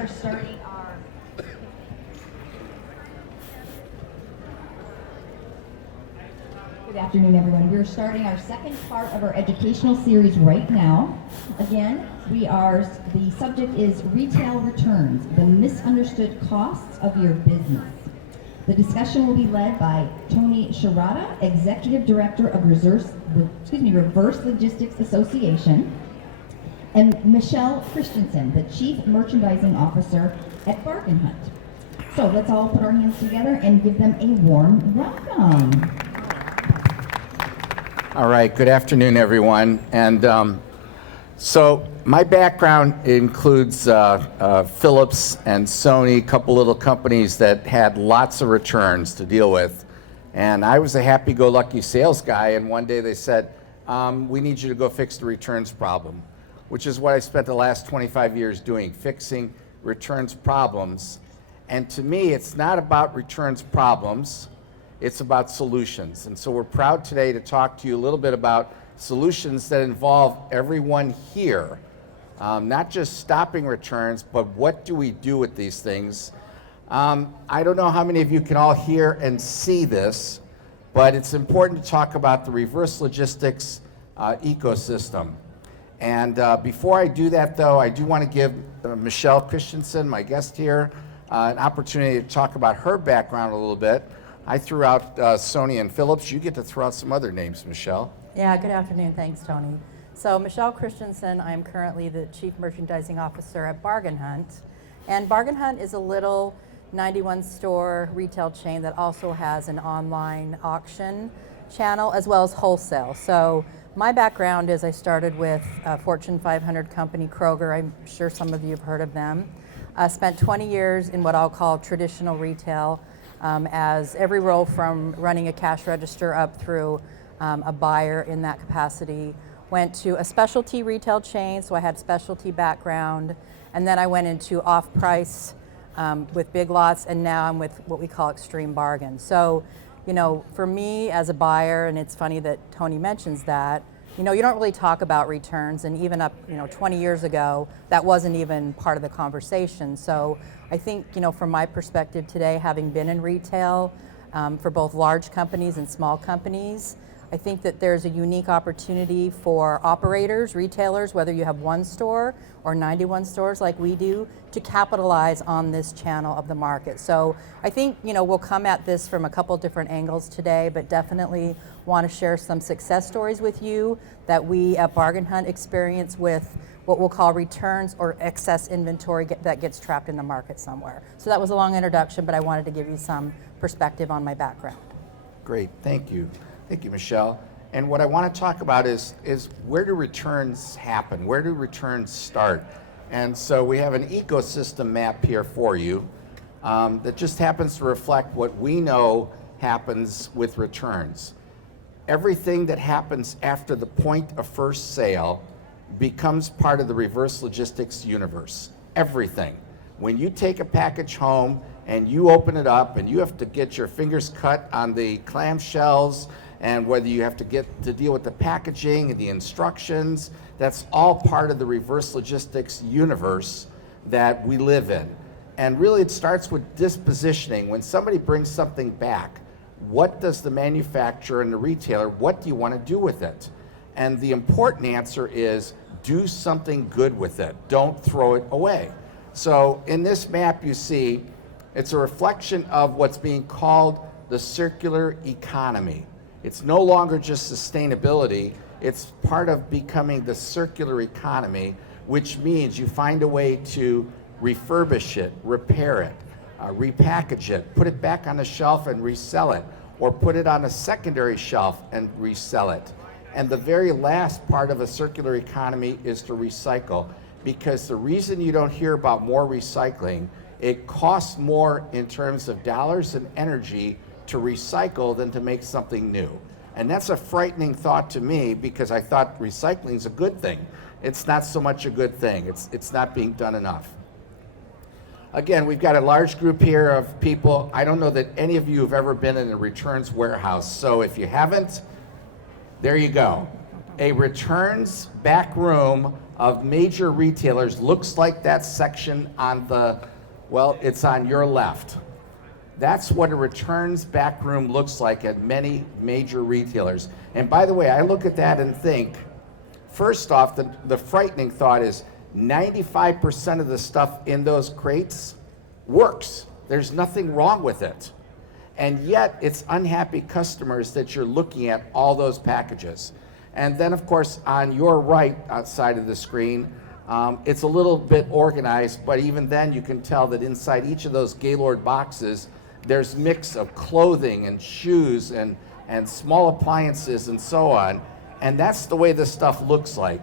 are starting our Good afternoon, everyone. We're starting our second part of our educational series right now. Again, the subject is retail returns, the misunderstood costs of your business. The discussion will be led by Tony Sciarrotta, Executive Director of Reverse Logistics Association, and Michelle Christensen, the Chief Merchandising Officer at Bargain Hunt. So let's all put our hands together and give them a warm welcome. All right, good afternoon, everyone. And so my background includes Philips and Sony, a couple little companies that had lots of returns to deal with. And I was a happy-go-lucky sales guy, and one day they said, we need you to go fix the returns problem, which is what I spent the last 25 years doing, fixing returns problems. And to me, it's not about returns problems, it's about solutions. And so we're proud today to talk to you a little bit about solutions that involve everyone here. Not just stopping returns, but what do we do with these things? I don't know how many of you can all hear and see this, but it's important to talk about the reverse logistics ecosystem. And before I do that, though, I do want to give Michelle Christensen, my guest here, an opportunity to talk about her background a little bit. I threw out Sony and Philips. You get to throw out some other names, Michelle. Yeah, good afternoon. Thanks, Tony. So Michelle Christensen, I'm currently the Chief Merchandising Officer at Bargain Hunt. And Bargain Hunt is a little 91-store retail chain that also has an online auction channel as well as wholesale. So my background is I started with a Fortune 500 company, Kroger. I'm sure some of you have heard of them. Spent 20 years in what I'll call traditional retail, as every role from running a cash register up through a buyer in that capacity. Went to a specialty retail chain, so I had specialty background, and then I went into off-price with Big Lots, and now I'm with what we call extreme bargain. So, you know, for me as a buyer, and it's funny that Tony mentions that, you know, you don't really talk about returns, and even up, 20 years ago, that wasn't even part of the conversation. So I think, from my perspective today, having been in retail for both large companies and small companies, I think that there's a unique opportunity for operators, retailers, whether you have one store or 91 stores like we do, to capitalize on this channel of the market. So I think, we'll come at this from a couple different angles today, but definitely want to share some success stories with you that we at Bargain Hunt experience with what we'll call returns or excess inventory that gets trapped in the market somewhere. So that was a long introduction, but I wanted to give you some perspective on my background. Great, thank you. Thank you, Michelle. And what I want to talk about is where do returns happen? Where do returns start? And so we have an ecosystem map here for you that just happens to reflect what we know happens with returns. Everything that happens after the point of first sale becomes part of the reverse logistics universe. Everything. When you take a package home and you open it up and you have to get your fingers cut on the clamshells, and whether you have to get to deal with the packaging and the instructions, that's all part of the reverse logistics universe that we live in. And really it starts with dispositioning. When somebody brings something back, what does the manufacturer and the retailer, what do you want to do with it? And the important answer is do something good with it. Don't throw it away. So in this map you see, it's a reflection of what's being called the circular economy. It's no longer just sustainability, it's part of becoming the circular economy, which means you find a way to refurbish it, repair it, repackage it, put it back on the shelf and resell it, or put it on a secondary shelf and resell it. And the very last part of a circular economy is to recycle, because the reason you don't hear about more recycling, it costs more in terms of dollars and energy to recycle than to make something new. And that's a frightening thought to me, because I thought recycling is a good thing. It's not so much a good thing. It's not being done enough. Again, we've got a large group here of people. I don't know that any of you have ever been in a returns warehouse. So if you haven't, there you go. a returns back room of major retailers looks like that section on it's on your left. That's what a returns back room looks like at many major retailers. And by the way, I look at that and think, first off, the frightening thought is 95% of the stuff in those crates works. There's nothing wrong with it. And yet, it's unhappy customers that you're looking at all those packages. And then, of course, on your right side of the screen, it's a little bit organized, but even then you can tell that inside each of those Gaylord boxes, there's mix of clothing and shoes and small appliances and so on. And that's the way this stuff looks like,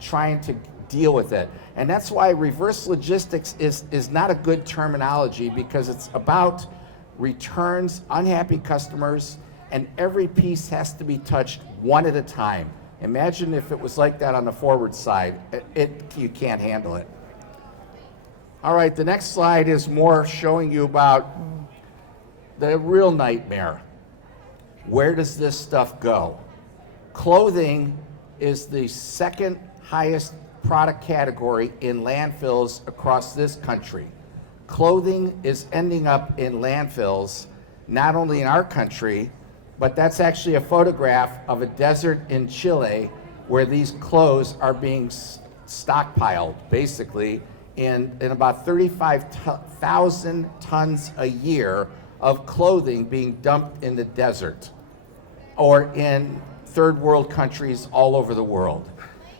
trying to deal with it. And that's why reverse logistics is not a good terminology, because it's about returns, unhappy customers, and every piece has to be touched one at a time. Imagine if it was like that on the forward side. You can't handle it. All right, the next slide is more showing you about the real nightmare. Where does this stuff go? Clothing is the second highest product category in landfills across this country. Clothing is ending up in landfills, not only in our country, but that's actually a photograph of a desert in Chile where these clothes are being stockpiled, basically, in about 35,000 tons a year of clothing being dumped in the desert or in third world countries all over the world.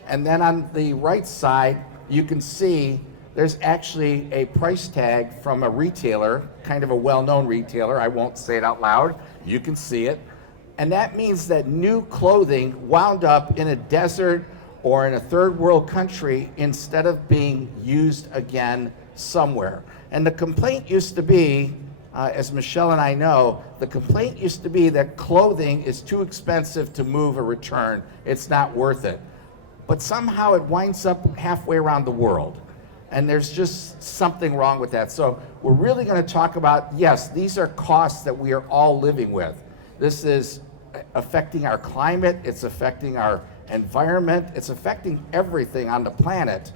And then on the right side, you can see there's actually a price tag from a retailer, kind of a well-known retailer. I won't say it out loud. You can see it. And that means that new clothing wound up in a desert or in a third world country instead of being used again somewhere. And the complaint used to be, as Michelle and I know, the complaint used to be that clothing is too expensive to move or return. It's not worth it. But somehow it winds up halfway around the world. And there's just something wrong with that. So we're really going to talk about, yes, these are costs that we are all living with. This is affecting our climate, it's affecting our environment, it's affecting everything on the planet.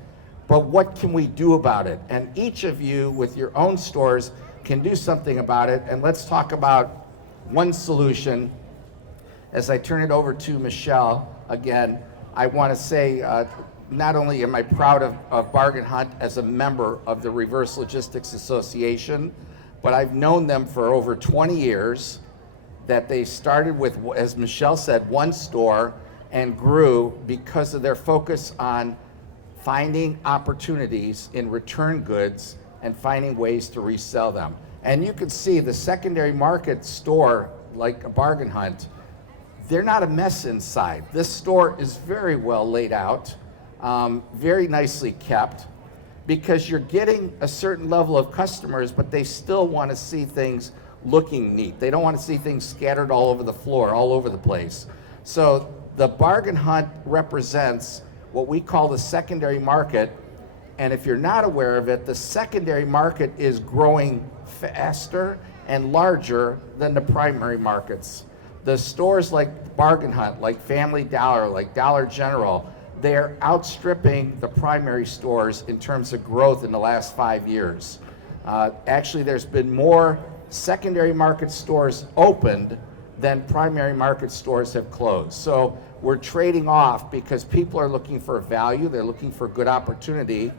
But what can we do about it? And each of you with your own stores can do something about it. And let's talk about one solution. As I turn it over to Michelle again, I want to say, not only am I proud of Bargain Hunt as a member of the Reverse Logistics Association, but I've known them for over 20 years, that they started with, as Michelle said, one store and grew because of their focus on finding opportunities in return goods and finding ways to resell them. And you can see the secondary market store, like a Bargain Hunt, they're not a mess inside. This store is very well laid out, very nicely kept, because you're getting a certain level of customers, but they still want to see things looking neat. They don't want to see things scattered all over the floor, all over the place. So the Bargain Hunt represents what we call the secondary market. And if you're not aware of it, the secondary market is growing faster and larger than the primary markets. The stores like Bargain Hunt, like Family Dollar, like Dollar General, they're outstripping the primary stores in terms of growth in the last 5 years. Actually, there's been more secondary market stores opened than primary market stores have closed. So we're trading off because people are looking for value, they're looking for good opportunity,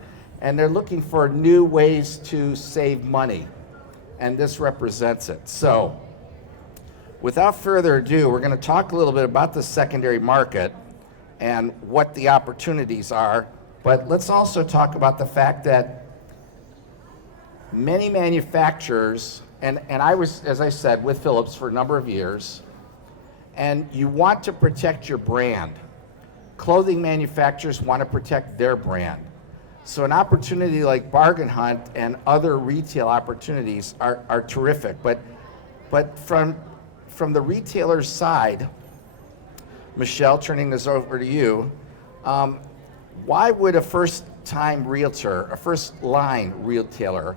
and they're looking for new ways to save money. And this represents it. So without further ado, we're going to talk a little bit about the secondary market and what the opportunities are. But let's also talk about the fact that many manufacturers, and I was, as I said, with Phillips for a number of years, and you want to protect your brand. Clothing manufacturers want to protect their brand. So an opportunity like Bargain Hunt and other retail opportunities are terrific. But from the retailer's side, Michelle, turning this over to you, why would a first-time realtor, a first-line retailer,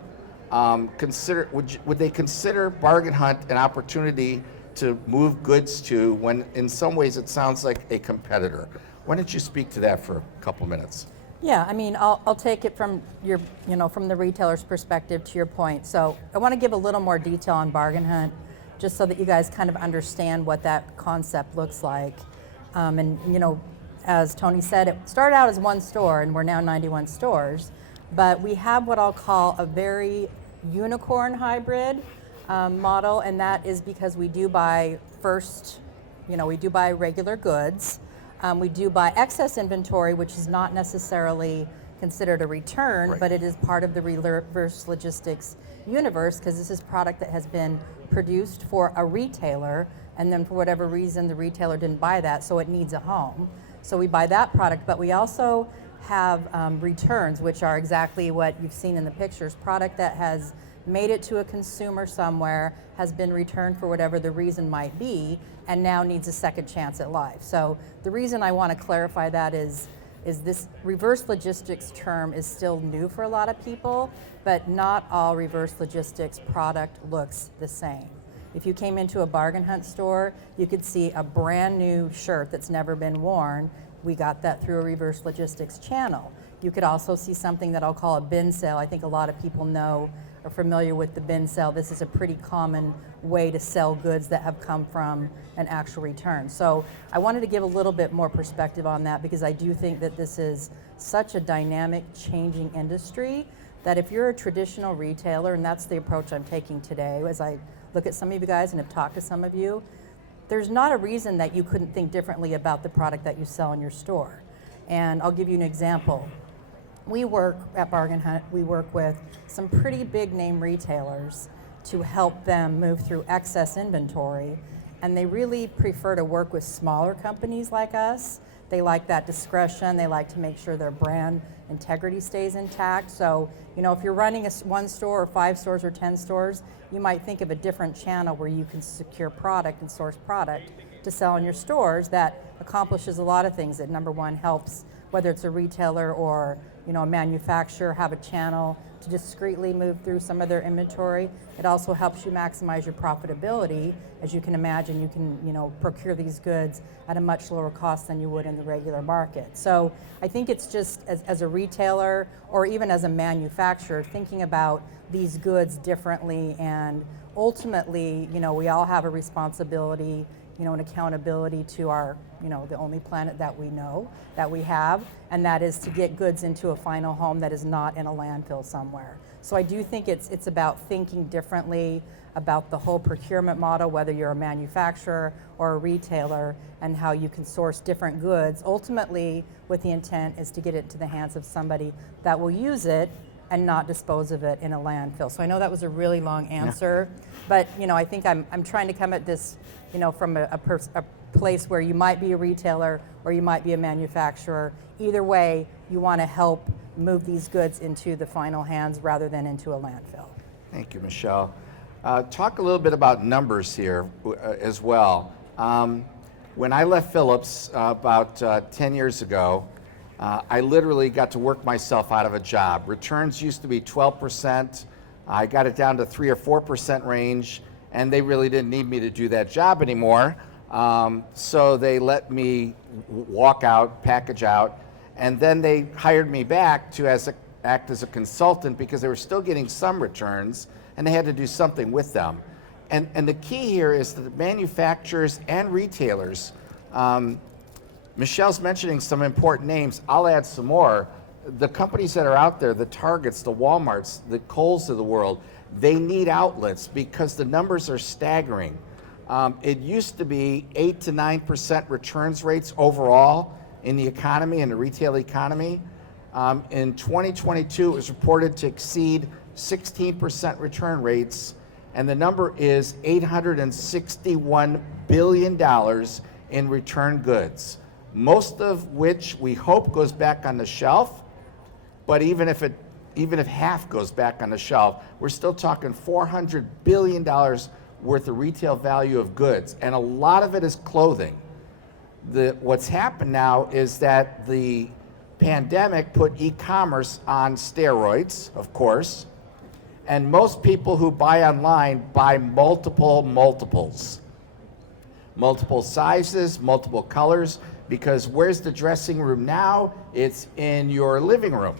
would they consider Bargain Hunt an opportunity to move goods to when in some ways it sounds like a competitor. Why don't you speak to that for a couple minutes? Yeah, I mean, I'll take it from your, from the retailer's perspective to your point. So I want to give a little more detail on Bargain Hunt, just so that you guys kind of understand what that concept looks like. As Tony said, it started out as one store, and we're now 91 stores. But we have what I'll call a very unicorn hybrid model, and that is because we do buy we do buy regular goods. We do buy excess inventory, which is not necessarily considered a return, Right. but it is part of the reverse logistics universe, because this is product that has been produced for a retailer, and then for whatever reason the retailer didn't buy that, so it needs a home. So we buy that product, but we also have returns, which are exactly what you've seen in the pictures, product that has made it to a consumer somewhere, has been returned for whatever the reason might be, and now needs a second chance at life. So the reason I want to clarify that is this reverse logistics term is still new for a lot of people, but not all reverse logistics product looks the same. If you came into a Bargain Hunt store, you could see a brand new shirt that's never been worn. We got that through a reverse logistics channel. You could also see something that I'll call a bin sale. I think a lot of people are familiar with the bin sale. This is a pretty common way to sell goods that have come from an actual return. So I wanted to give a little bit more perspective on that, because I do think that this is such a dynamic, changing industry that if you're a traditional retailer, and that's the approach I'm taking today as I look at some of you guys and have talked to some of you, there's not a reason that you couldn't think differently about the product that you sell in your store. And I'll give you an example. We work at Bargain Hunt, we work with some pretty big name retailers to help them move through excess inventory, and they really prefer to work with smaller companies like us. They like that discretion, they like to make sure their brand integrity stays intact. So, if you're running one store or 5 stores or 10 stores, you might think of a different channel where you can secure product and source product to sell in your stores that accomplishes a lot of things. That number one, helps, whether it's a retailer or a manufacturer, have a channel to discreetly move through some of their inventory. It also helps you maximize your profitability. As you can imagine, you can procure these goods at a much lower cost than you would in the regular market. So I think it's just as a retailer or even as a manufacturer, thinking about these goods differently, and ultimately, we all have a responsibility, an accountability to our, the only planet that we know, that we have, and that is to get goods into a final home that is not in a landfill somewhere. So I do think it's about thinking differently about the whole procurement model, whether you're a manufacturer or a retailer, and how you can source different goods, ultimately with the intent is to get it to the hands of somebody that will use it and not dispose of it in a landfill. So I know that was a really long answer, but I think I'm trying to come at this, from a place where you might be a retailer or you might be a manufacturer. Either way, you want to help move these goods into the final hands rather than into a landfill. Thank you, Michelle. Talk a little bit about numbers here as well. When I left Phillips about 10 years ago, I literally got to work myself out of a job. Returns used to be 12%. I got it down to 3 or 4% range, and they really didn't need me to do that job anymore. So they let me walk out, package out, and then they hired me back to act as a consultant because they were still getting some returns, and they had to do something with them. And the key here is that the manufacturers and retailers, Michelle's mentioning some important names. I'll add some more. The companies that are out there, the Targets, the Walmarts, the Kohl's of the world, they need outlets because the numbers are staggering. It used to be 8 to 9% returns rates overall in the economy, in the retail economy. In 2022, it was reported to exceed 16% return rates, and the number is $861 billion in return goods, most of which we hope goes back on the shelf. But even if half goes back on the shelf, we're still talking $400 billion worth of retail value of goods, and a lot of it is clothing. What's happened now is that the pandemic put e-commerce on steroids, of course, and most people who buy online buy multiples. multiple sizes, multiple colors, because where's the dressing room now? It's in your living room.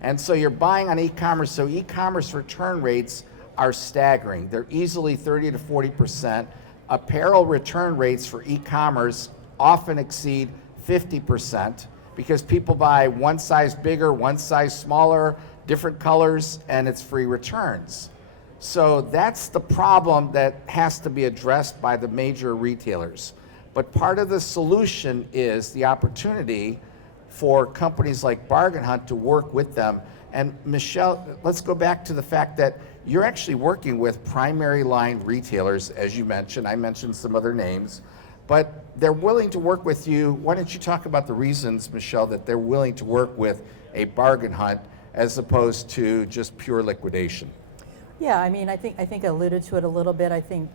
And so you're buying on e-commerce, so e-commerce return rates are staggering. They're easily 30 to 40%. Apparel return rates for e-commerce often exceed 50% because people buy one size bigger, one size smaller, different colors, and it's free returns. So that's the problem that has to be addressed by the major retailers. But part of the solution is the opportunity for companies like Bargain Hunt to work with them. And Michelle, let's go back to the fact that you're actually working with primary line retailers, as you mentioned. I mentioned some other names, but they're willing to work with you. Why don't you talk about the reasons, Michelle, that they're willing to work with a Bargain Hunt as opposed to just pure liquidation? Yeah, I mean, I think I alluded to it a little bit. I think,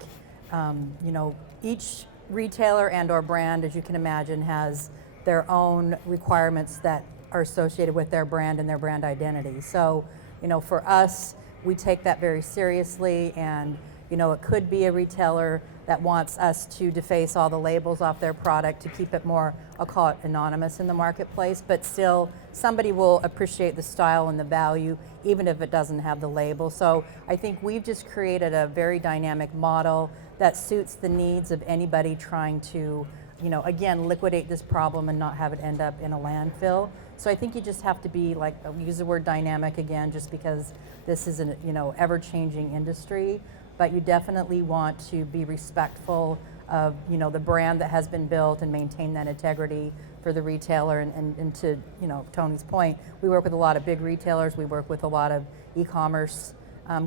you know, each retailer and or brand, as you can imagine, has their own requirements that are associated with their brand and their brand identity. So, you know, for us, we take that very seriously, and, you know, it could be a retailer that wants us to deface all the labels off their product to keep it more, I'll call it anonymous in the marketplace, but still somebody will appreciate the style and the value even if it doesn't have the label. So I think we've just created a very dynamic model that suits the needs of anybody trying to, you know, again, liquidate this problem and not have it end up in a landfill. So I think you just have to be, like, I'll use the word dynamic again, just because this is an, you know, ever-changing industry, but you definitely want to be respectful of, you know, the brand that has been built and maintain that integrity for the retailer. And to, you know, Tony's point, we work with a lot of big retailers, we work with a lot of e-commerce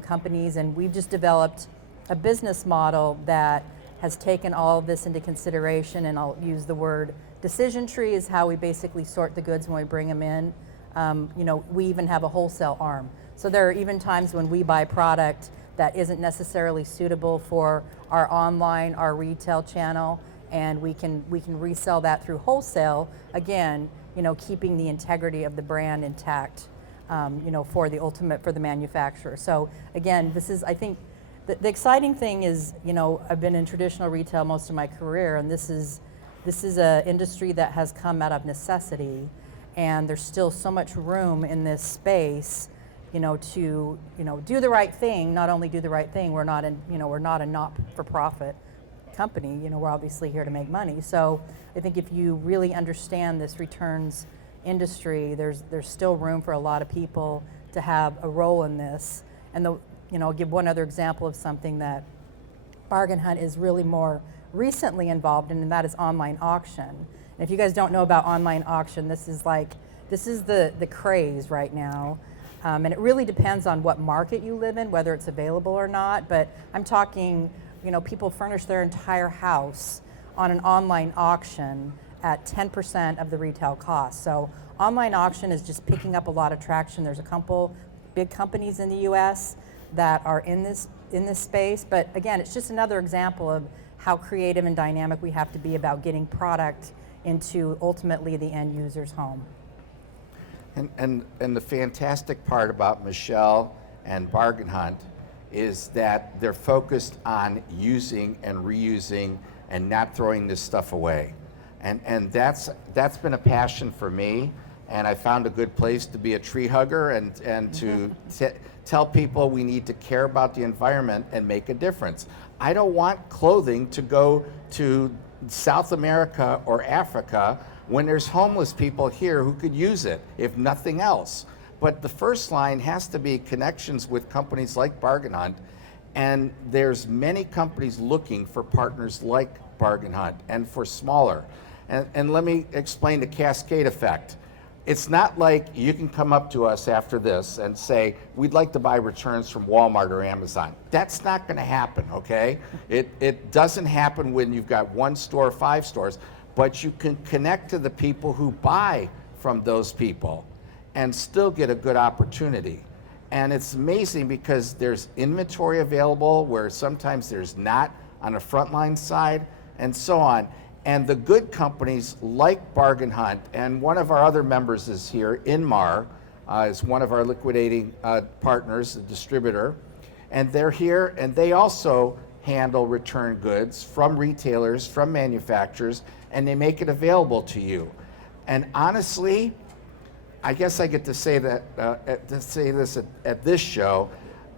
companies, and we've just developed a business model that has taken all of this into consideration, and I'll use the word decision tree is how we basically sort the goods when we bring them in. You know, we even have a wholesale arm. So there are even times when we buy product that isn't necessarily suitable for our online, our retail channel, and we can resell that through wholesale, again, you know, keeping the integrity of the brand intact, you know, for the manufacturer. So again, this is, I think, the exciting thing is, you know, I've been in traditional retail most of my career, and this is an industry that has come out of necessity, and there's still so much room in this space, you know, to, you know, do the right thing. Not only do the right thing, we're not a not-for-profit company. You know, we're obviously here to make money. So I think if you really understand this returns industry, there's still room for a lot of people to have a role in this. And you know, I'll give one other example of something that Bargain Hunt is really more recently involved in, and that is online auction. And if you guys don't know about online auction, this is the craze right now. And it really depends on what market you live in, whether it's available or not. But I'm talking, you know, people furnish their entire house on an online auction at 10% of the retail cost. So online auction is just picking up a lot of traction. There's a couple big companies in the US that are in this space. But again, it's just another example of how creative and dynamic we have to be about getting product into ultimately the end user's home. And the fantastic part about Michelle and Bargain Hunt is that they're focused on using and reusing and not throwing this stuff away. And that's been a passion for me, and I found a good place to be a tree hugger and to tell people we need to care about the environment and make a difference. I don't want clothing to go to South America or Africa when there's homeless people here who could use it, if nothing else. But the first line has to be connections with companies like Bargain Hunt, and there's many companies looking for partners like Bargain Hunt and for smaller. And let me explain the cascade effect. It's not like you can come up to us after this and say, we'd like to buy returns from Walmart or Amazon. That's not going to happen, okay? It doesn't happen when you've got one store or 5 stores, but you can connect to the people who buy from those people and still get a good opportunity. And it's amazing because there's inventory available where sometimes there's not on the frontline side and so on. And the good companies like Bargain Hunt, and one of our other members is here, Inmar, is one of our liquidating partners, the distributor, and they're here, and they also handle return goods from retailers, from manufacturers, and they make it available to you. And honestly, I guess I get to say that at this show,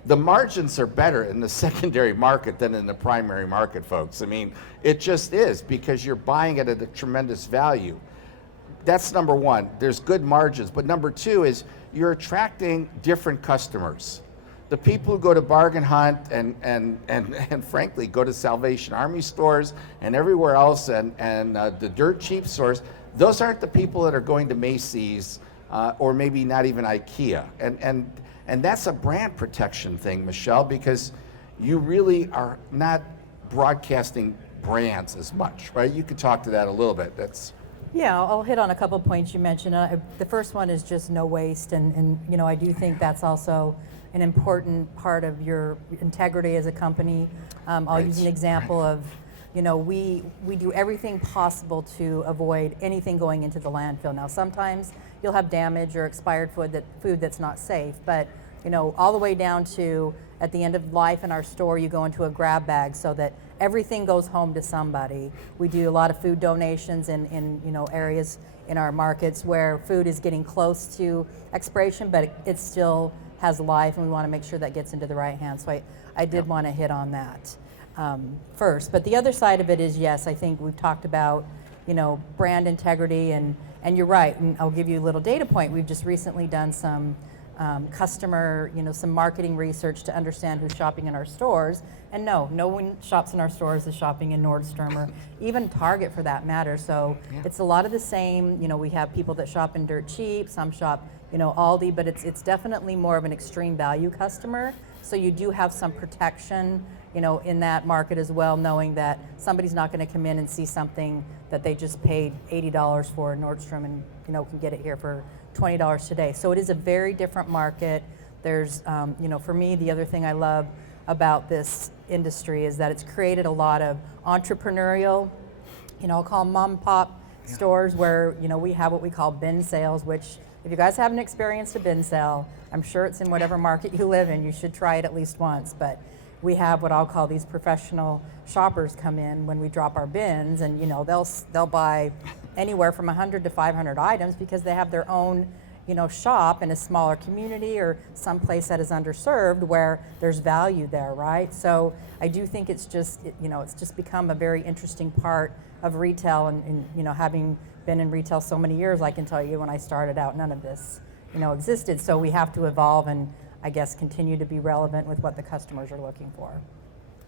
the margins are better in the secondary market than in the primary market, folks. I mean, it just is, because you're buying it at a tremendous value. That's number one. There's good margins. But number two is you're attracting different customers. The people who go to Bargain Hunt and frankly go to Salvation Army stores and everywhere else and the dirt cheap stores, those aren't the people that are going to Macy's or maybe not even IKEA. And that's a brand protection thing, Michelle, because you really are not broadcasting brands as much, right? You could talk to that a little bit. Yeah, I'll hit on a couple points you mentioned. The first one is just no waste, and you know, I do think that's also an important part of your integrity as a company. I'll use an example of, you know, we do everything possible to avoid anything going into the landfill. Now, sometimes you'll have damage or expired food that's not safe, but you know, all the way down to at the end of life in our store, you go into a grab bag so that everything goes home to somebody. We do a lot of food donations in you know, areas in our markets where food is getting close to expiration, but it still has life, and we want to make sure that gets into the right hands. So I did want to hit on that first. But the other side of it is, yes, I think we've talked about, you know, brand integrity, and you're right. And I'll give you a little data point. We've just recently done some customer, you know, some marketing research to understand who's shopping in our stores. And no one shops in our stores is shopping in Nordstrom or even Target for that matter. So it's a lot of the same. You know, we have people that shop in Dirt Cheap, some shop, you know, Aldi, but it's definitely more of an extreme value customer. So you do have some protection, you know, in that market as well, knowing that somebody's not going to come in and see something that they just paid $80 for in Nordstrom and, you know, can get it here for $20 today. So it is a very different market. There's, you know, for me, the other thing I love about this industry is that it's created a lot of entrepreneurial, you know, I'll call them mom and pop stores where, you know, we have what we call bin sales, which if you guys haven't experienced a bin sale, I'm sure it's in whatever market you live in, you should try it at least once. But we have what I'll call these professional shoppers come in when we drop our bins, and you know, they'll buy anywhere from 100 to 500 items because they have their own, you know, shop in a smaller community or some place that is underserved where there's value there, right? So I do think it's just, you know, it's just become a very interesting part of retail, and you know, having been in retail so many years, I can tell you when I started out, none of this, you know, existed. So we have to evolve and I guess continue to be relevant with what the customers are looking for.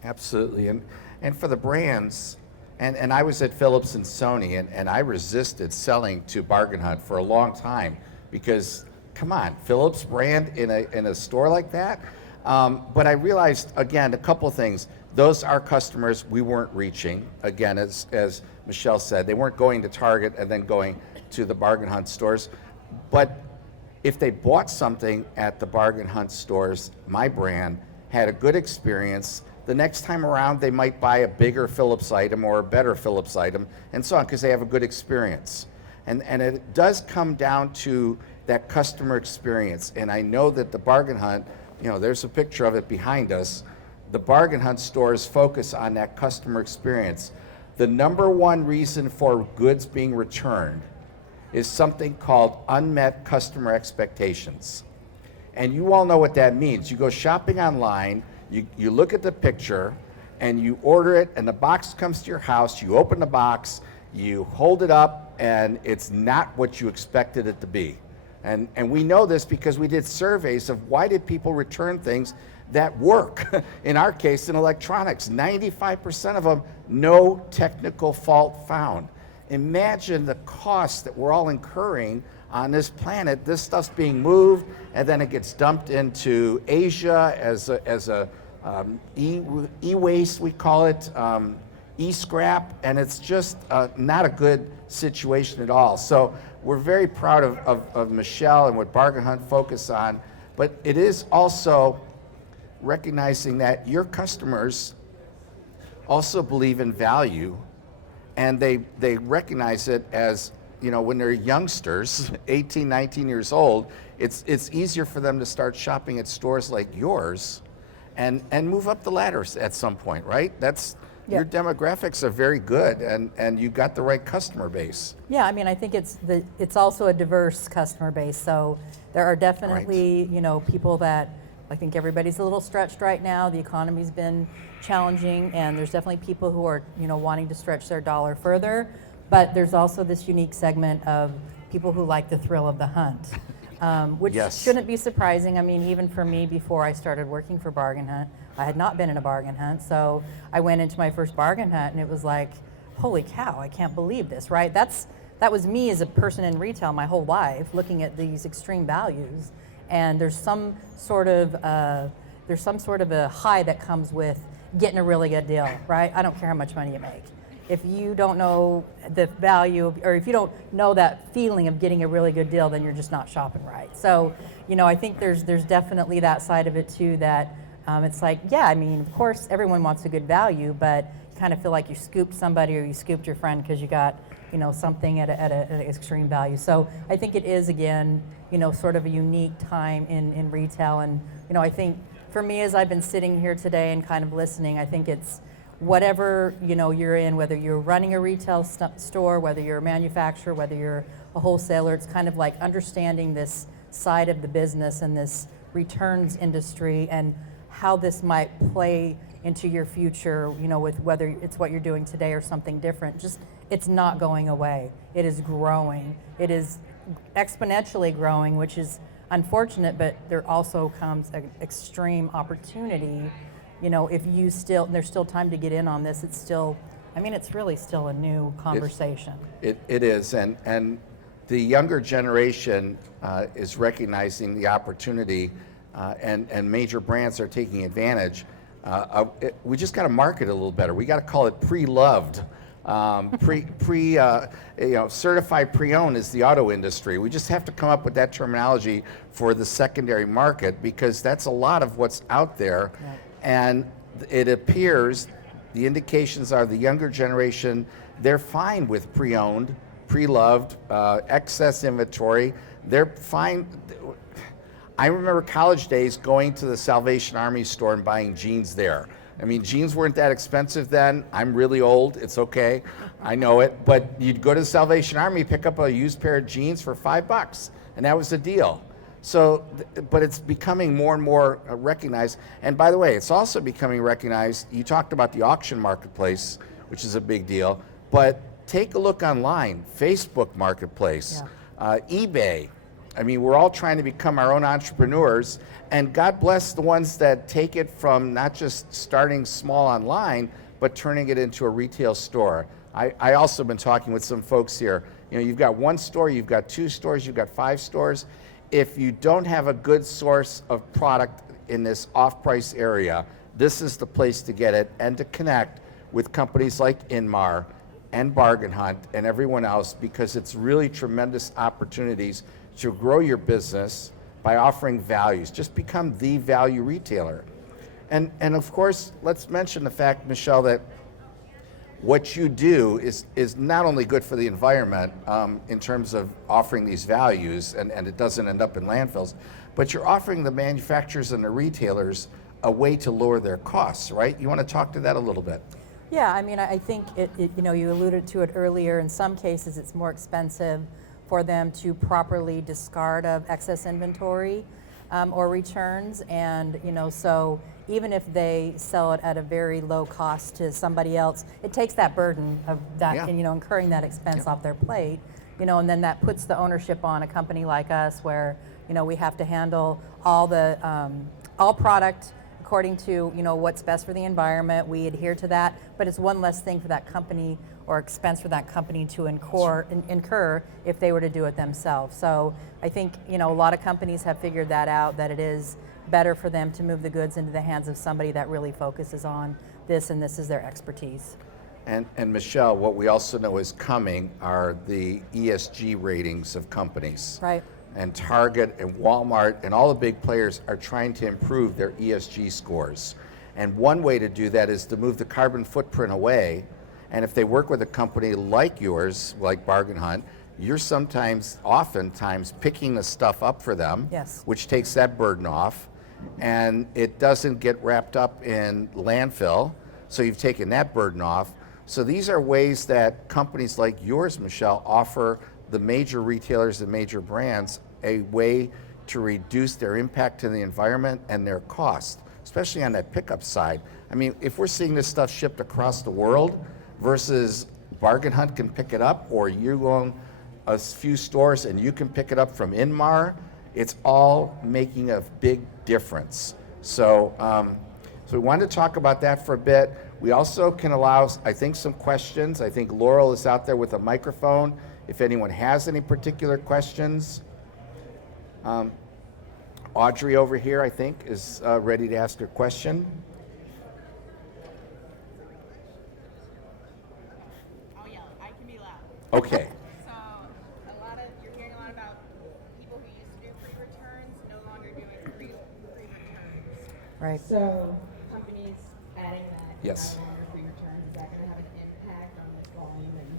Absolutely, and for the brands, and I was at Philips and Sony, and I resisted selling to Bargain Hunt for a long time because, come on, Philips brand in a store like that. But I realized, again, a couple things. Those are customers we weren't reaching. Again, as Michelle said, they weren't going to Target and then going to the Bargain Hunt stores. But if they bought something at the Bargain Hunt stores, my brand, had a good experience, the next time around they might buy a bigger Philips item or a better Philips item and so on because they have a good experience. And it does come down to that customer experience. And I know that the Bargain Hunt, you know, there's a picture of it behind us. The Bargain Hunt stores focus on that customer experience. The number one reason for goods being returned is something called unmet customer expectations. And you all know what that means. You go shopping online, you look at the picture, and you order it, and the box comes to your house, you open the box, you hold it up, and it's not what you expected it to be. And we know this because we did surveys of why did people return things that work. In our case, in electronics, 95% of them, no technical fault found. Imagine the cost that we're all incurring on this planet. This stuff's being moved, and then it gets dumped into Asia as a e-waste, we call it, e-scrap, and it's just not a good situation at all. So we're very proud of Michelle and what Bargain Hunt focus on, but it is also recognizing that your customers also believe in value, and they recognize it as, you know, when they're youngsters, 18, 19 years old, it's easier for them to start shopping at stores like yours and move up the ladders at some point, right? That's Yeah. your demographics are very good, and you got the right customer base. Yeah, I mean, I think it's also a diverse customer base. So there are definitely, people that I think everybody's a little stretched right now. The economy's been challenging, and there's definitely people who are, wanting to stretch their dollar further. But there's also this unique segment of people who like the thrill of the hunt, which Yes. shouldn't be surprising. I mean, even for me, before I started working for Bargain Hunt, I had not been in a bargain hunt. So I went into my first bargain hunt, and it was like, holy cow, I can't believe this, right? That was me as a person in retail my whole life, looking at these extreme values. And there's some sort of a high that comes with getting a really good deal, right? I don't care how much money you make. If you don't know the value, or if you don't know that feeling of getting a really good deal, then you're just not shopping right. So, I think there's definitely that side of it too, that it's like, yeah, I mean, of course, everyone wants a good value, but you kind of feel like you scooped somebody or you scooped your friend because you got, something at an extreme value. So I think it is, again, sort of a unique time in retail. And, I think for me, as I've been sitting here today and kind of listening, I think it's whatever, you're in, whether you're running a retail store, whether you're a manufacturer, whether you're a wholesaler, it's kind of like understanding this side of the business and this returns industry and how this might play into your future, with whether it's what you're doing today or something different. Just, it's not going away. It is growing. It is exponentially growing, which is unfortunate, but there also comes an extreme opportunity. If you there's still time to get in on this, it's really still a new conversation. It is, and the younger generation is recognizing the opportunity, and major brands are taking advantage. We just got to market it a little better. We got to call it pre-loved. Certified pre-owned is the auto industry. We just have to come up with that terminology for the secondary market, because that's a lot of what's out there. Right. And it appears, the indications are the younger generation, they're fine with pre-owned, pre-loved, excess inventory. They're fine. I remember college days going to the Salvation Army store and buying jeans there. I mean, jeans weren't that expensive then. I'm really old, it's okay, I know it. But you'd go to the Salvation Army, pick up a used pair of jeans for $5, and that was the deal. So, but it's becoming more and more recognized. And by the way, it's also becoming recognized, you talked about the auction marketplace, which is a big deal, but take a look online, Facebook Marketplace, eBay. I mean, we're all trying to become our own entrepreneurs, and God bless the ones that take it from not just starting small online, but turning it into a retail store. I also been talking with some folks here. You've got one store, you've got two stores, you've got 5 stores. If you don't have a good source of product in this off-price area, this is the place to get it and to connect with companies like Inmar and Bargain Hunt and everyone else, because it's really tremendous opportunities to grow your business by offering values. Just become the value retailer. And of course, let's mention the fact, Michelle, that what you do is not only good for the environment in terms of offering these values, and it doesn't end up in landfills, but you're offering the manufacturers and the retailers a way to lower their costs, right? You want to talk to that a little bit? Yeah, I mean, I think you alluded to it earlier. In some cases, it's more expensive for them to properly discard of excess inventory or returns, and so even if they sell it at a very low cost to somebody else, it takes that burden of that, incurring that expense off their plate, and then that puts the ownership on a company like us, where we have to handle all the all product according to what's best for the environment. We adhere to that, but it's one less thing for that company or expense for that company to incur if they were to do it themselves. So I think a lot of companies have figured that out, that it is better for them to move the goods into the hands of somebody that really focuses on this, and this is their expertise. And Michelle, what we also know is coming are the ESG ratings of companies. Right. And Target and Walmart and all the big players are trying to improve their ESG scores. And one way to do that is to move the carbon footprint away. And if they work with a company like yours, like Bargain Hunt, you're oftentimes picking the stuff up for them, yes, which takes that burden off. and it doesn't get wrapped up in landfill, so you've taken that burden off. So these are ways that companies like yours, Michelle, offer the major retailers and major brands a way to reduce their impact to the environment and their cost, especially on that pickup side. I mean, if we're seeing this stuff shipped across the world versus Bargain Hunt can pick it up, or you own a few stores and you can pick it up from Inmar, it's all making a big difference. So, so we wanted to talk about that for a bit. We also can allow, I think, some questions. I think Laurel is out there with a microphone. If anyone has any particular questions. Audrey over here, I think, is ready to ask her question. Oh yeah, I can be loud. Okay. So you're hearing a lot about people who used to do free returns no longer doing free returns. Right. So companies adding that Yes. no longer free returns, is that going to have an impact on the volume that you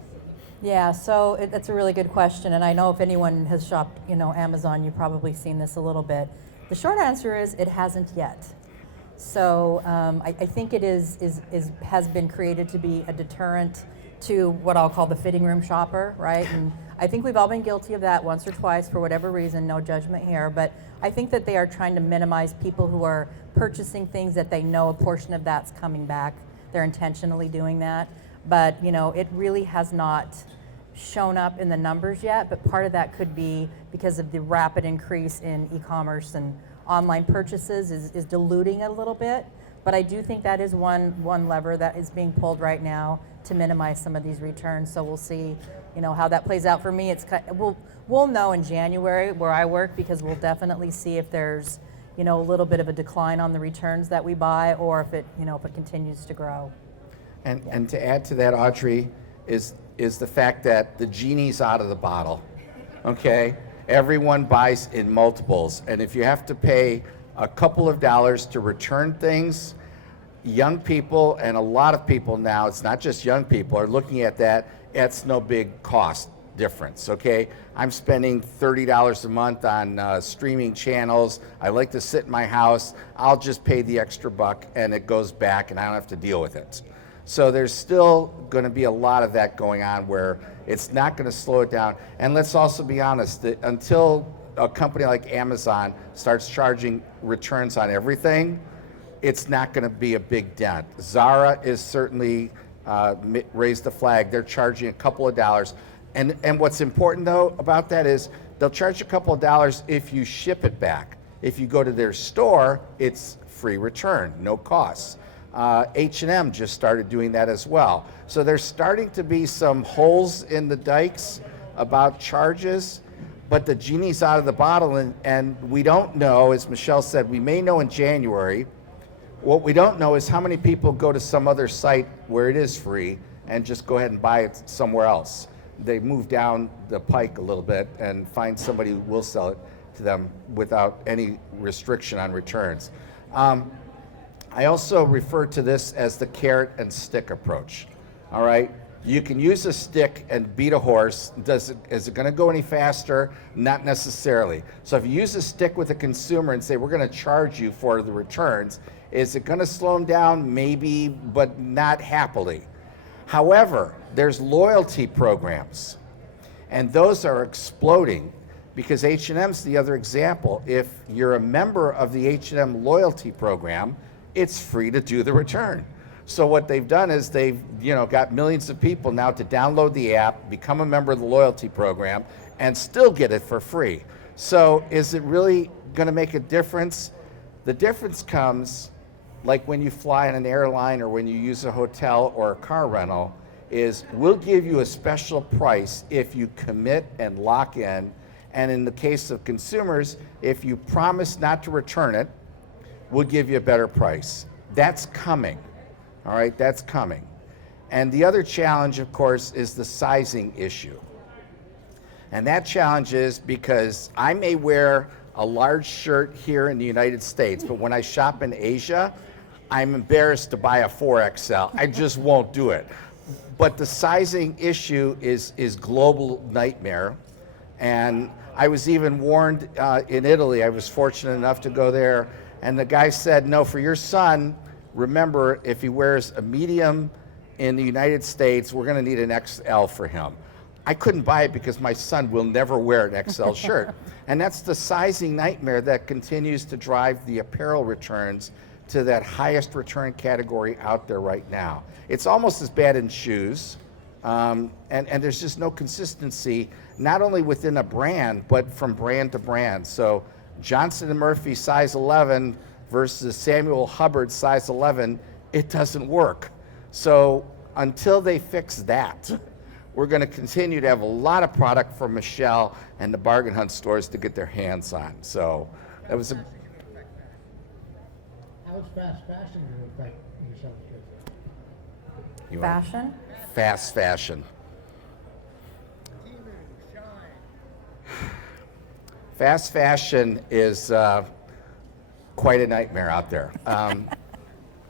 see? Yeah, so that's a really good question, and I know if anyone has shopped, Amazon, you've probably seen this a little bit. The short answer is it hasn't yet. So I think it has been created to be a deterrent to what I'll call the fitting room shopper, right? And I think we've all been guilty of that once or twice for whatever reason, no judgment here, but I think that they are trying to minimize people who are purchasing things that they know a portion of that's coming back. They're intentionally doing that. But it really has not shown up in the numbers yet, but part of that could be because of the rapid increase in e-commerce and online purchases is diluting it a little bit. But I do think that is one lever that is being pulled right now to minimize some of these returns. So we'll see, how that plays out. For me, we'll know in January where I work, because we'll definitely see if there's a little bit of a decline on the returns that we buy, or if it continues to grow. And to add to that, Audrey, is the fact that the genie's out of the bottle, okay? Everyone buys in multiples, and if you have to pay a couple of dollars to return things, young people and a lot of people now, it's not just young people, are looking at that. It's no big cost difference, okay? I'm spending $30 a month on streaming channels. I like to sit in my house. I'll just pay the extra buck, and it goes back, and I don't have to deal with it. So there's still going to be a lot of that going on where it's not going to slow it down. And let's also be honest, that until a company like Amazon starts charging returns on everything, it's not going to be a big dent. Zara is certainly raised the flag. They're charging a couple of dollars. And what's important, though, about that is they'll charge a couple of dollars if you ship it back. If you go to their store, it's free return, no costs. H&M just started doing that as well. So there's starting to be some holes in the dikes about charges, but the genie's out of the bottle, and we don't know, as Michelle said, we may know in January. What we don't know is how many people go to some other site where it is free and just go ahead and buy it somewhere else. They move down the pike a little bit and find somebody who will sell it to them without any restriction on returns. I also refer to this as the carrot and stick approach. All right, you can use a stick and beat a horse. Is it going to go any faster? Not necessarily. So if you use a stick with a consumer and say, we're going to charge you for the returns, is it going to slow them down? Maybe, but not happily. However, there's loyalty programs, and those are exploding, because H&M's the other example. If you're a member of the H&M loyalty program, it's free to do the return. So what they've done is they've got millions of people now to download the app, become a member of the loyalty program, and still get it for free. So is it really going to make a difference? The difference comes like when you fly on an airline or when you use a hotel or a car rental, is we'll give you a special price if you commit and lock in. And in the case of consumers, if you promise not to return it, we'll give you a better price. That's coming, all right, that's coming. And the other challenge, of course, is the sizing issue. And that challenge is because I may wear a large shirt here in the United States, but when I shop in Asia, I'm embarrassed to buy a 4XL. I just won't do it. But the sizing issue is global nightmare. And I was even warned in Italy. I was fortunate enough to go there, And the guy said, no, for your son, remember, if he wears a medium in the United States, we're going to need an XL for him. I couldn't buy it because my son will never wear an XL shirt. And that's the sizing nightmare that continues to drive the apparel returns to that highest return category out there right now. It's almost as bad in shoes. And there's just no consistency, not only within a brand, but from brand to brand. So Johnson & Murphy size 11 versus Samuel Hubbard size 11, it doesn't work. So until they fix that, we're going to continue to have a lot of product for Michelle and the bargain hunt stores to get their hands on. So that was a... How is fast fashion going to affect Michelle's business? Fashion? Fast fashion. Fast fashion is quite a nightmare out there.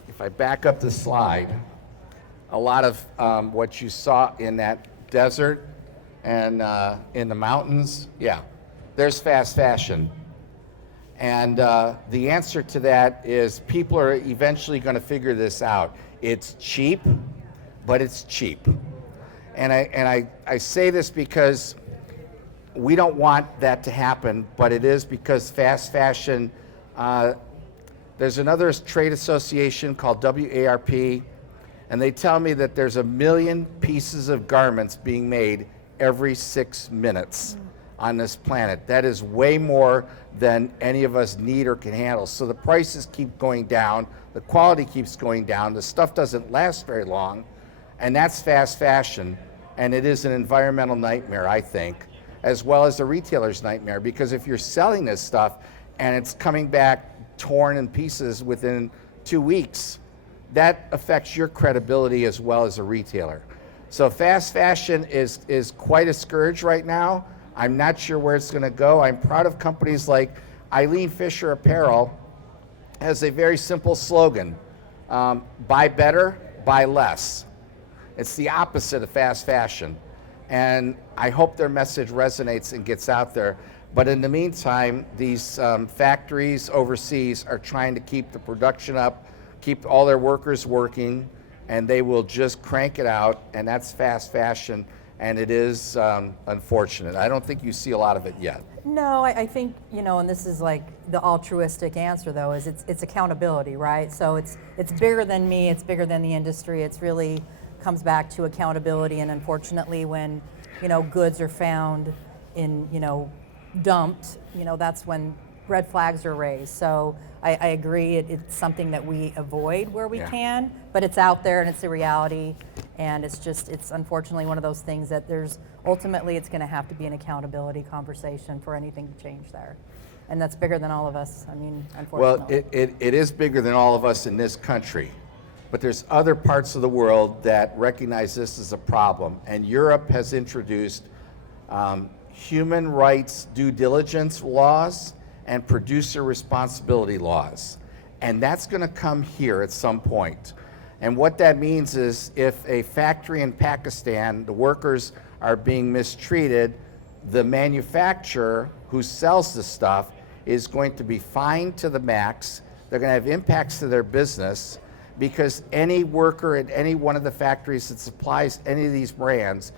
If I back up the slide, a lot of what you saw in that desert and in the mountains, yeah, there's fast fashion. And the answer to that is people are eventually going to figure this out. It's cheap, but it's cheap. And I say this because we don't want that to happen, but it is because fast fashion, there's another trade association called WARP, and they tell me that there's 1 million pieces of garments being made every 6 minutes on this planet. That is way more than any of us need or can handle. So the prices keep going down, the quality keeps going down, the stuff doesn't last very long, and that's fast fashion, and it is an environmental nightmare, I think, as well as a retailer's nightmare, because if you're selling this stuff and it's coming back torn in pieces within 2 weeks, that affects your credibility as well as a retailer. So fast fashion is quite a scourge right now. I'm not sure where it's going to go. I'm proud of companies like Eileen Fisher Apparel has a very simple slogan, buy better, buy less. It's the opposite of fast fashion. And I hope their message resonates and gets out there. But in the meantime, these factories overseas are trying to keep the production up, keep all their workers working, and they will just crank it out, and that's fast fashion, and it is unfortunate. I don't think you see a lot of it yet. No, I think, and this is like the altruistic answer though, is it's accountability, right? So it's bigger than me, it's bigger than the industry, it's really comes back to accountability, and unfortunately when, goods are found in, dumped, that's when red flags are raised. So I agree, it's something that we avoid where we can, but it's out there and it's a reality, and it's unfortunately one of those things that ultimately it's going to have to be an accountability conversation for anything to change there. And that's bigger than all of us, unfortunately. Well, it is bigger than all of us in this country, but there's other parts of the world that recognize this as a problem, and Europe has introduced human rights due diligence laws and producer responsibility laws. And that's going to come here at some point. And what that means is if a factory in Pakistan, the workers are being mistreated, the manufacturer who sells the stuff is going to be fined to the max. They're going to have impacts to their business because any worker at any one of the factories that supplies any of these brands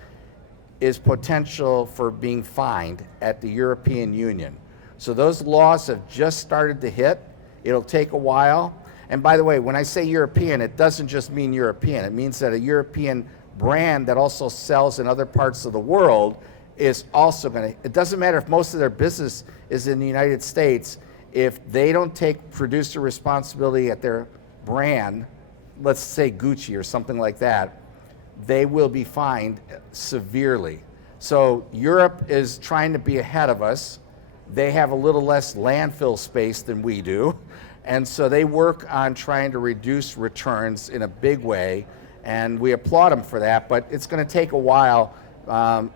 is potential for being fined at the European Union. So those laws have just started to hit. It'll take a while. And by the way, when I say European, it doesn't just mean European. It means that a European brand that also sells in other parts of the world is also going to, it doesn't matter if most of their business is in the United States, if they don't take producer responsibility at their brand, let's say Gucci or something like that, they will be fined severely. So Europe is trying to be ahead of us. They have a little less landfill space than we do. And so they work on trying to reduce returns in a big way. And we applaud them for that, but it's going to take a while.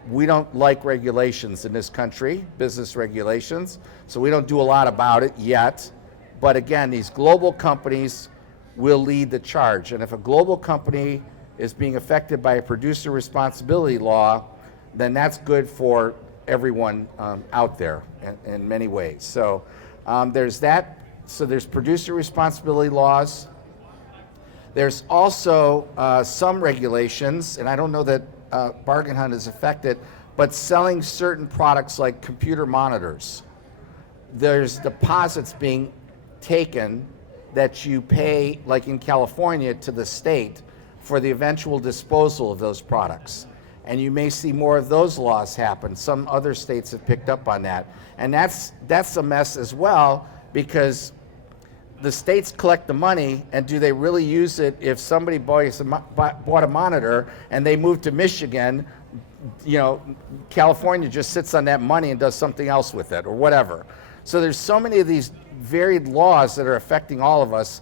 We don't like regulations in this country, business regulations. So we don't do a lot about it yet. But again, these global companies will lead the charge. And if a global company is being affected by a producer responsibility law, then that's good for everyone out there in many ways. So there's that so there's producer responsibility laws. There's also some regulations, and I don't know that Bargain Hunt is affected, but selling certain products like computer monitors. There's deposits being taken that you pay, like in California, to the state for the eventual disposal of those products. And you may see more of those laws happen. Some other states have picked up on that. And that's a mess as well, because the states collect the money, and do they really use it if somebody bought a monitor and they move to Michigan, you know, California just sits on that money and does something else with it or whatever. So there's so many of these varied laws that are affecting all of us.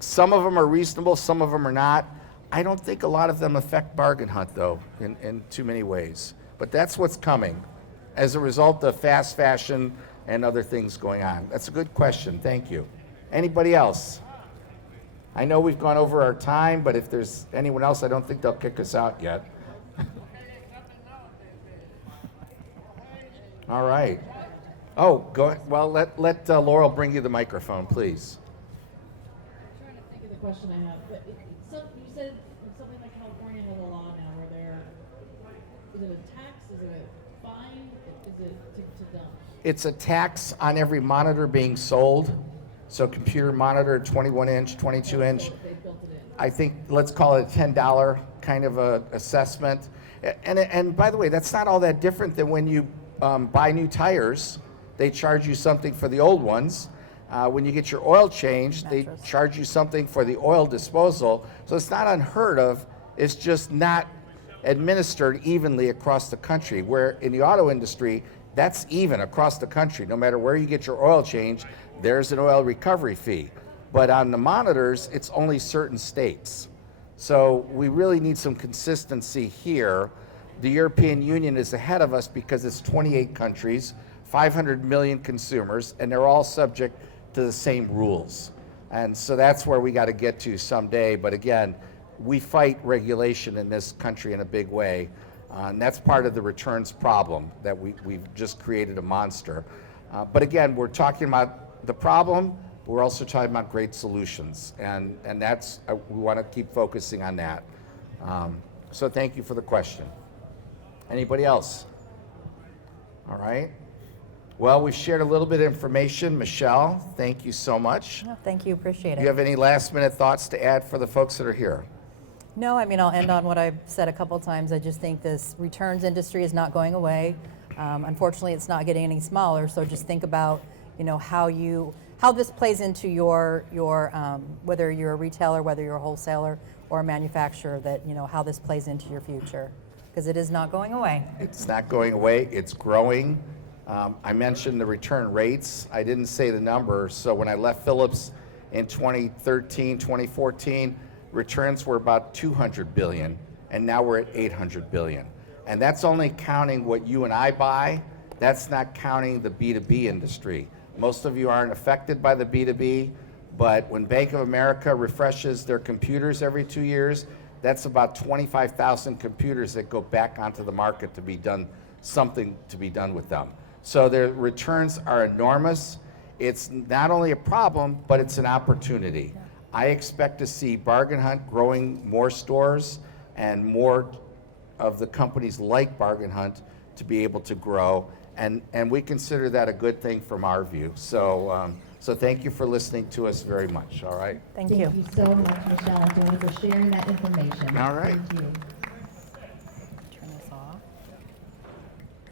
Some of them are reasonable, some of them are not. I don't think a lot of them affect Bargain Hunt, though, in too many ways. But that's what's coming as a result of fast fashion and other things going on. That's a good question. Thank you. Anybody else? I know we've gone over our time, but if there's anyone else, I don't think they'll kick us out yet. All right. Oh, go ahead. Well, let Laurel bring you the microphone, please. I'm trying to think of the question I have, but you said something like California has a law now where is it a tax, is it a fine, is it to dump? It's a tax on every monitor being sold. So computer monitor, 21-inch, 22-inch. They built it in. I think, let's call it a $10 kind of a assessment. And by the way, that's not all that different than when you buy new tires. They charge you something for the old ones. When you get your oil changed, they charge you something for the oil disposal. So it's not unheard of. It's just not administered evenly across the country, where in the auto industry, that's even across the country. No matter where you get your oil changed, there's an oil recovery fee. But on the monitors, it's only certain states. So we really need some consistency here. The European Union is ahead of us because it's 28 countries, 500 million consumers, and they're all subject to the same rules. And so that's where we got to get to someday. But again, we fight regulation in this country in a big way. And that's part of the returns problem, that we've just created a monster. But again, we're talking about the problem, but we're also talking about great solutions. And that's, we want to keep focusing on that. So thank you for the question. Anybody else? All right. Well, we've shared a little bit of information. Michelle, thank you so much. No, thank you, appreciate Do it. you have any last minute thoughts to add for the folks that are here? No, I mean, I'll end on what I've said a couple of times. I just think this returns industry is not going away. Unfortunately, it's not getting any smaller. So just think about, you know, how this plays into your whether you're a retailer, whether you're a wholesaler or a manufacturer, that, you know, how this plays into your future, because it is not going away. It's not going away, it's growing. I mentioned the return rates. I didn't say the number. So when I left Phillips in 2013, 2014, returns were about 200 billion, and now we're at 800 billion. And that's only counting what you and I buy. That's not counting the B2B industry. Most of you aren't affected by the B2B, but when Bank of America refreshes their computers every 2 years, that's about 25,000 computers that go back onto the market to be done, something to be done with them. So their returns are enormous. It's not only a problem, but it's an opportunity. I expect to see Bargain Hunt growing more stores and more of the companies like Bargain Hunt to be able to grow. And we consider that a good thing from our view. So, so thank you for listening to us very much, all right? Thank you. Thank you so much, Michelle and Tony, for sharing that information. All right. Thank you.